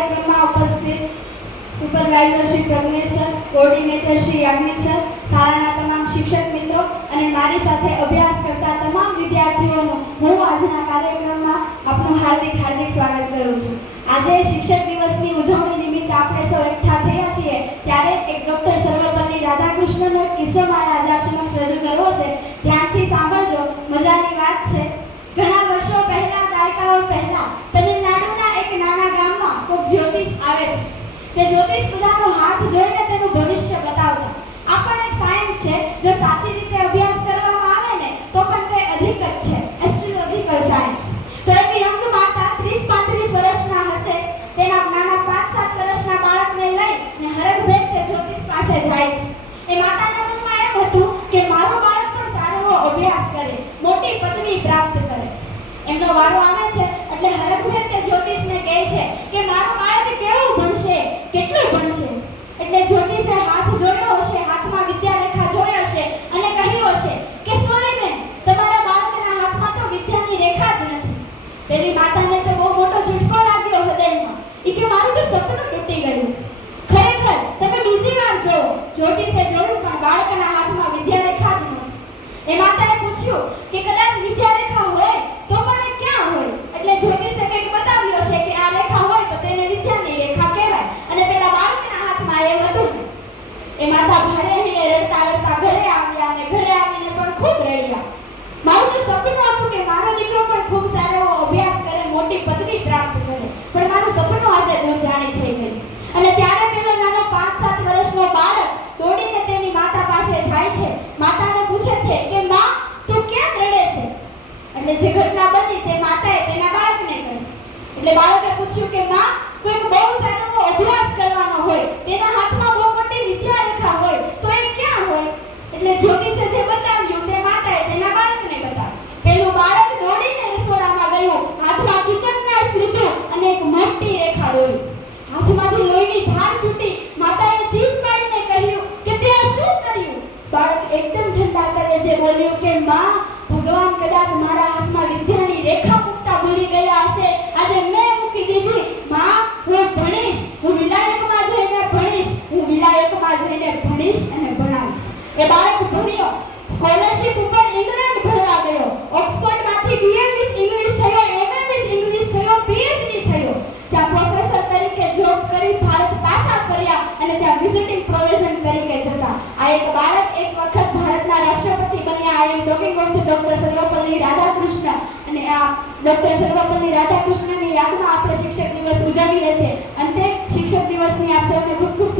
કાર્યક્રમમાં ઉપસ્થિત supervisor Shri Pragnesh sir, coordinator Shri Yagnik sir, શાળાના તમામ શિક્ષક મિત્રો અને મારી સાથે અભ્યાસ કરતા તમામ વિદ્યાર્થીઓનું હું આજના કાર્યક્રમમાં આપનું હાર્દિક સ્વાગત કરું છું. આજે શિક્ષક દિવસની ઉજવણી નિમિત્તે આપણે સૌ એકઠા થયા છીએ ત્યારે એક ડોક્ટર સર્વપલ્લી રાધાકૃષ્ણનો એક કિસ્સો મારે આજે આપ સમક્ષ રજૂ કરવો છે. ધ્યાનથી સાંભળજો, મજાની વાત છે. ઘણા વર્ષો પહેલા, દાયકાઓ પહેલા તમિલનાડુના એક નાના ગામમાં કોઈક જ્યોતિષ આવે છે. તે જ્યોતિષ બધાનો હાથ જોઈને તેનું ભવિષ્ય બતાવતા. આ પણ એક સાયન્સ છે. જો સાચી રીતે અભ્યાસ કરવામાં આવે ને તો પણ તે અધિક જ છે, એસ્ટ્રોલોજીકલ સાયન્સ. તો એક યંગ માતા 30-35 વર્ષના હશે, તેના નાના 5-7 વર્ષના બાળકને લઈને હરખભેર તે જ્યોતિષ પાસે જાય છે. એ માતાના મનમાં એમ હતું કે મારું બાળક પણ સારો અભ્યાસ કરે, મોટી પદવી પ્રાપ્ત કરે. એમનો વારો આવે છે એટલે હરખભેર તે જ્યોતિષને કહે છે કે મારું બાળક કેવું ભણશે, કેટલું ભણશે. એટલે જ્યોતિષે હાથ જોયો હશે, હાથમાં વિદ્યારેખા જોઈ હશે અને કહ્યું હશે કે સોરી બેન, તમારા બાળકના હાથમાં તો વિદ્યાની રેખા જ નથી. પેલી માતાને તો બહુ મોટો ઝટકો લાગ્યો હૃદયમાં. ઈ કે મારું તો સપનું તૂટી ગયું. ખરેખર તમે બીજી વાર જોવો. જ્યોતિષે જોયું પણ બાળકના હાથમાં વિદ્યારેખા જ નહોતી. એ માતાએ પૂછ્યું કે કદાચ વિદ્યારેખા હોય તો પણ એ ક્યાં હોય. એટલે જ્યોતિષે કંઈક બતાવ્યું હશે કે આ રેખા હોય તો તેને વિદ્યાની રેખા કહેવાય અને પેલા બાળકના હાથમાં એ હતું. એ માતા ભારે રહીને રડતા ઘરે આવ્યા અને ઘરે આવીને પણ ખૂબ રડ્યા. મારું તો સપનું હતું કે મારો દીકરો પણ ખૂબ સારો અભ્યાસ કરે, મોટી પદવી પ્રાપ્ત કરે, પણ મારું સપનું આજે દૂરજાણી થઈ ગયું. અને ત્યારે પેલો નાનો 5-7 વર્ષનો બાળક દોડીને તેની માતા પાસે જાય છે. માતાને પૂછે છે કે માં, તું કેમ રડે છે? એટલે જે ઘટના બની તે માતાએ તેના બાળકને કહી. એટલે બાળકે પૂછ્યું કે માં, કોઈક બહુ સારો અભ્યાસ કરવાનો હોય, તેના હાથમાં બહુ મોટી વિદ્યારેખા હોય તો એ ક્યાં હોય? એટલે જ્યોતિષે જે બતાવ્યું તે માતાએ તેના બાળકને બતાવ્યું. પેલું બાળક દોડીને રસોડામાં ગયું, હાથમાં કિચન નાઇફ લીધું અને એક મોટી રેખા દોરી. હાથમાંથી લોહીની ધાર છૂટી. માતાએ ચીસ પાડીને કહ્યું કે તે આ શું કર્યું? બાળક એકદમ ઠંડા કલેજે બોલ્યું કે માં, ભગવાન કદાચ મારા હાથમાં વિદ્યાની રેખા મૂકતા ભૂલી ગયા હશે. આજે મેં મૂકી દીધી. માં, હું ભણીશ, હું વિલાયકમાં જઈને ભણીશ, હું વિલાયકમાં જઈને ભણીશ અને ભણાવીશ. એ બાળક ભણ્યો, સ્કોલરશિપ ઉપર ઇંગ્લેન્ડ ભણવા ગયો, ઓક્સફોર્ડમાંથી BA વિથ ઇંગ્લિશ થયો, MA વિથ ઇંગ્લિશ થયો, PhD થયો. ત્યાં પ્રોફેસર તરીકે જોબ કરી ભારત પાછા ફર્યા અને ત્યાં વિઝિટિંગ પ્રોવિઝન તરીકે જતા. આ એક બાળક એક વખત ભારતના રાષ્ટ્રપતિ બન્યા. I am talking of the doctor Sarvepalli Radhakrishna. અને આ ડોક્ટર સર્વપલ્લી રાધાકૃષ્ણની યાદમાં આપણે શિક્ષક દિવસ ઉજવીએ છીએ. અંતે શિક્ષક દિવસની આપ સૌને ખૂબ ખૂબ